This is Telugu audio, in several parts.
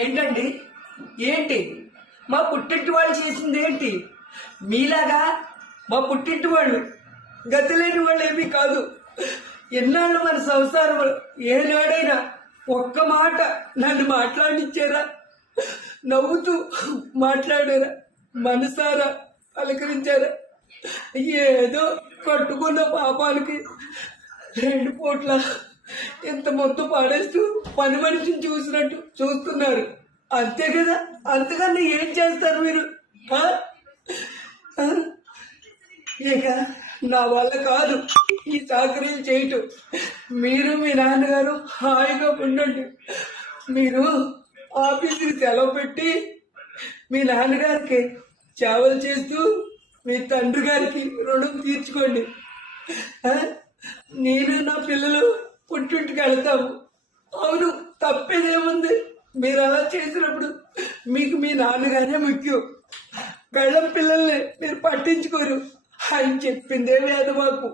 ఏంటండి? ఏంటి మా పుట్టింటి వాళ్ళు చేసింది ఏంటి? మీలాగా మా పుట్టింటి వాళ్ళు గతి లేని వాళ్ళు ఏమీ కాదు. ఎన్నాళ్ళు మన సంసారం ఏనాడైనా ఒక్క మాట నన్ను మాట్లాడించారా? నవ్వుతూ మాట్లాడారా? మనసారా పలకరించారా? ఏదో కట్టుకున్న పాపానికి 2 పూట్ల ఇంత మొత్తం పాడేస్తూ పని మనిషిని చూసినట్టు చూస్తున్నారు. అంతే కదా? అంతకన్నా ఏం చేస్తారు మీరు? ఆ? ఆ? ఇక నా వల్ల కాదు ఈ చాకరీలు చేయటం. మీరు మీ నాన్నగారు హాయిగా ఉండండి. మీరు ఆఫీసుకి సెలవు పెట్టి మీ నాన్నగారికి సేవలు చేస్తూ మీ తండ్రి గారికి రుణం తీర్చుకోండి. నేను నా పిల్లలు పుట్టింటికి వెళ్తాము. అవును, తప్పేదేముంది? మీరు అలా చేసినప్పుడు మీకు మీ నాన్నగారే ముఖ్యం. బెళ్ళం పిల్లల్ని మీరు పట్టించుకోరు. ఆయన చెప్పిందే లేదు మాకు.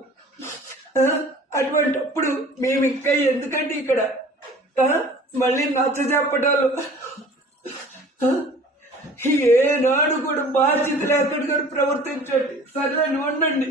అటువంటిప్పుడు మేము ఇంకా ఎందుకంటే ఇక్కడ మళ్ళీ నచ్చ చెప్పడాలు ఏనాడు కూడా బాధ్యత లేకుండా ప్రవర్తించండి. సరే ఉండండి.